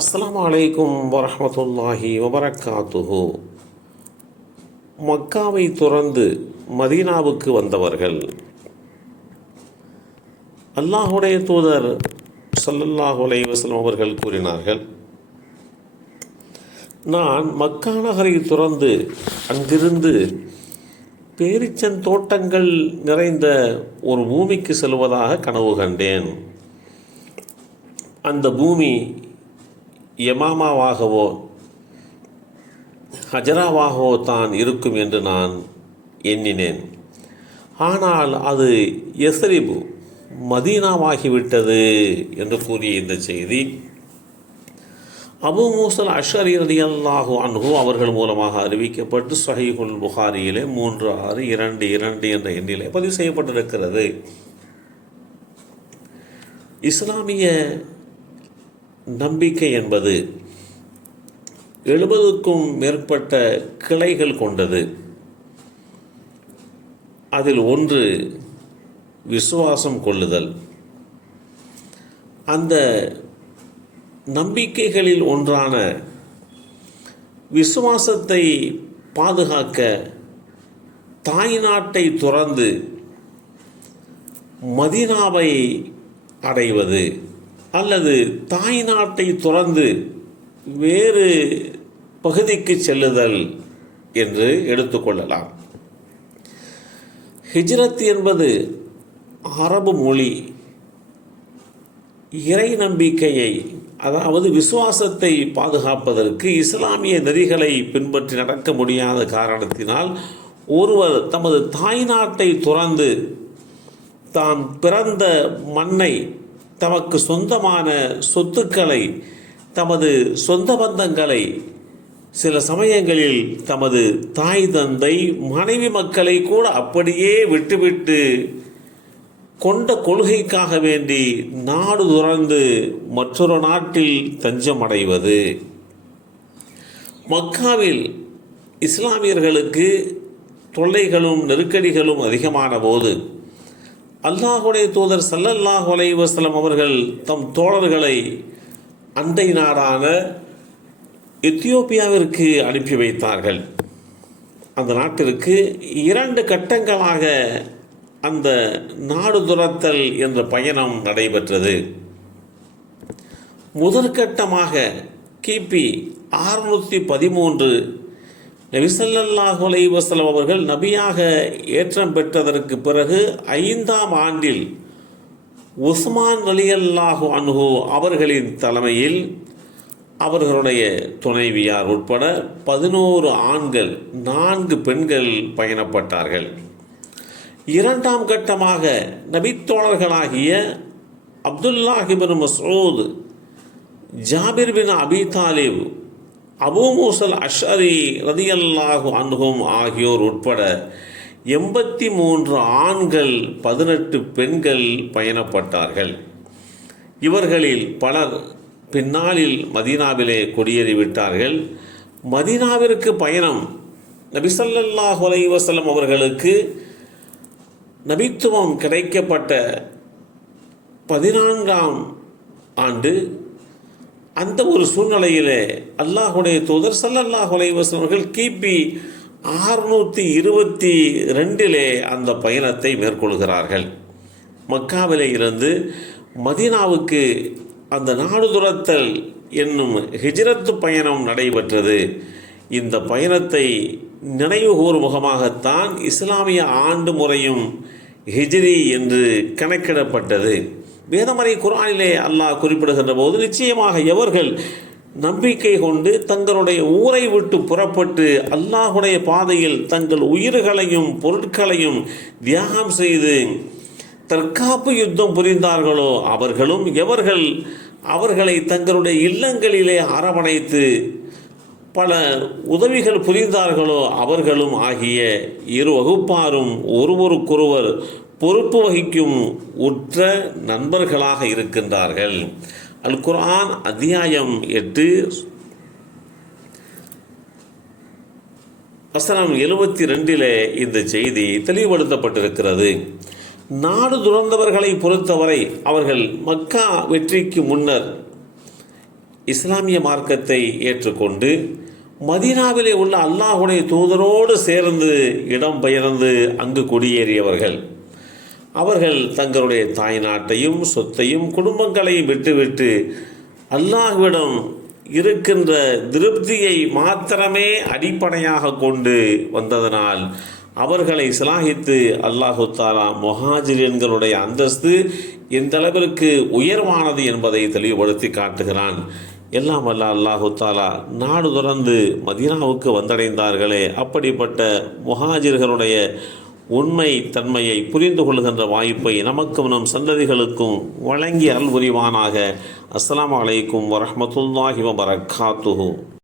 அஸ்லாம் வலைக்கும் வரமத்துல்லாஹி வபரக்காத்துஹு. மக்காவை துறந்து மதீனாவுக்கு வந்தவர்கள். அல்லாஹுடைய தூதர் சல்லல்லாஹு அலை வஸ்லம் அவர்கள் கூறினார்கள் நான் மக்கா நகரை துறந்து அங்கிருந்து பேரிச்சன் தோட்டங்கள் நிறைந்த ஒரு பூமிக்கு செல்வதாக கனவு கண்டேன். அந்த பூமி யமாமாவாகவோ ஹஜராவாகவோ தான் இருக்கும் என்று நான் எண்ணினேன். ஆனால் அது எசரிபு மதீனாவாகிவிட்டது என்று கூறிய இந்த செய்தி அபு மூசல் அஷரி ரலியல்லாஹு அன்ஹு அவர்கள் மூலமாக அறிவிக்கப்பட்டு சஹீஹுல் புகாரியிலே மூன்று ஆறு இரண்டு இரண்டு என்ற எண்ணிலே பதிவு செய்யப்பட்டிருக்கிறது. இஸ்லாமிய நம்பிக்கை என்பது எழுபதுக்கும் மேற்பட்ட கிளைகள் கொண்டது. அதில் ஒன்று விசுவாசம் கொள்ளுதல். அந்த நம்பிக்கைகளில் ஒன்றான விசுவாசத்தை பாதுகாக்க தாய் நாட்டை துறந்து மதீனாவை அடைவது. அல்லது தாய் நாட்டை துறந்து வேறு பகுதிக்கு செல்லுதல் என்று எடுத்துக்கொள்ளலாம் ஹிஜ்ரத் என்பது அரபு மொழி. இறை நம்பிக்கையை அதாவது விசுவாசத்தை பாதுகாப்பதற்கு இஸ்லாமிய நெறிகளை பின்பற்றி நடக்க முடியாத காரணத்தினால் ஒருவர் தமது தாய் நாட்டை துறந்து தாம் பிறந்த மண்ணை தமக்கு சொந்தமான சொத்துக்களை தமது சொந்த பந்தங்களை சில சமயங்களில் தமது தாய் தந்தை மனைவி மக்களை கூட அப்படியே விட்டுவிட்டு கொண்ட கொள்கைக்காக வேண்டி நாடு துறந்து மற்றொரு நாட்டில் தஞ்சம் அடைவது மக்காவில் இஸ்லாமியர்களுக்கு தொல்லைகளும் நெருக்கடிகளும் அதிகமான போது அல்லாஹுடைய தூதர் சல்லல்லாஹ் அலைஹி அவர்கள் தம் தோழர்களை அண்டை நாடான எத்தியோப்பியாவிற்கு அனுப்பி வைத்தார்கள். அந்த நாட்டிற்கு இரண்டு கட்டங்களாக அந்த நாடு துரத்தல் என்ற பயணம் நடைபெற்றது. முதற்கட்டமாக கிபி அறுநூற்றி பதிமூன்று நபிசல்லாஹு வசலம் அவர்கள் நபியாக ஏற்றம் பெற்றதற்கு பிறகு ஐந்தாம் ஆண்டில் உஸ்மான் அலியல்லாஹு அன்ஹு அவர்களின் தலைமையில் அவர்களுடைய துணைவியார் உட்பட பதினோரு ஆண்கள் நான்கு பெண்கள் பயணப்பட்டார்கள். இரண்டாம் கட்டமாக நபித்தோழர்களாகிய அப்துல்லாஹிபின் மசூத் ஜாபிர் பின் அபி தாலிப் அபு மூசல் அஷரி ரதியல்லாஹு அன்ஹும் ஆகியோர் உட்பட எண்பத்தி மூன்று ஆண்கள் பதினெட்டு பெண்கள் பயணப்பட்டார்கள். இவர்களில் பலர் பின்னாளில் மதீனாவிலே குடியேறிவிட்டார்கள் மதீனாவிற்கு பயணம் நபிசல்லாஹு அலை வசலம் அவர்களுக்கு நபித்துவம் கிடைக்கப்பட்ட பதினான்காம் ஆண்டு அந்த ஒரு சூழ்நிலையிலே அல்லாஹுடைய தூதர் சல்லல்லாஹ் அலைவாஸ்லம் அவர்கள் கிபி ஆறுநூற்றி இருபத்தி ரெண்டிலே அந்த பயணத்தை மேற்கொள்கிறார்கள். மக்காவிலே இருந்து மதீனாவுக்கு அந்த நாடு துரத்தல் என்னும் ஹிஜ்ரத்து பயணம் நடைபெற்றது. இந்த பயணத்தை நினைவு கூறும் முகமாகத்தான் இஸ்லாமிய ஆண்டு முறையும் ஹிஜ்ரி என்று கணக்கிடப்பட்டது. வேதமறை குரானிலே அல்லாஹ் குறிப்பிடுகின்ற போது நிச்சயமாக எவர்கள் நம்பிக்கை கொண்டு தங்களுடைய ஊரை விட்டு புறப்பட்டு அல்லாஹுடைய பாதையில் தங்கள் உயிர்களையும் பொருட்களையும் தியாகம் செய்து தற்காப்பு யுத்தம் புரிந்தார்களோ அவர்களும் எவர்கள் அவர்களை தங்களுடைய இல்லங்களிலே அரவணைத்து பல உதவிகள் புரிந்தார்களோ அவர்களும் ஆகிய இரு வகுப்பாரும் ஒருவருக்கொருவர் பொறுப்பு வகிக்கும் உற்ற நண்பர்களாக இருக்கின்றார்கள். அல் குரான் அத்தியாயம் எட்டு. வசனம் எழுபத்தி ரெண்டிலே இந்த செய்தி தெளிவுபடுத்தப்பட்டிருக்கிறது. நாடு துறந்தவர்களை பொறுத்தவரை அவர்கள் மக்கா வெற்றிக்கு முன்னர் இஸ்லாமிய மார்க்கத்தை ஏற்றுக்கொண்டு மதீனாவிலே உள்ள அல்லாஹுடைய தூதரோடு சேர்ந்து இடம் பெயர்ந்து அங்கு குடியேறியவர்கள். அவர்கள் தங்களுடைய தாய் நாட்டையும் சொத்தையும் குடும்பங்களையும் விட்டுவிட்டு அல்லாஹ்விடம் இருக்கின்ற திருப்தியை மாத்திரமே அடிப்படையாக கொண்டு வந்ததனால் அவர்களை சிலாகித்து அல்லாஹு தாலா மொஹாஜிரியன்களுடைய அந்தஸ்து எந்த அளவிற்கு உயர்வானது என்பதை தெளிவுபடுத்தி காட்டுகிறான். எல்லாம் வல்ல அல்லாஹு தாலா நாடு துறந்து மதீனாவுக்கு வந்தடைந்தார்களே. அப்படிப்பட்ட முஹாஜிர்களுடைய உண்மை தன்மையை புரிந்து கொள்கின்ற வாய்ப்பை நமக்கும் நம் சந்ததிகளுக்கும் வழங்கி அல்புரிவானாக அஸ்லாம் வலைக்கும் வரமத்துல்லாஹி வரஹ்மத்துல்லாஹி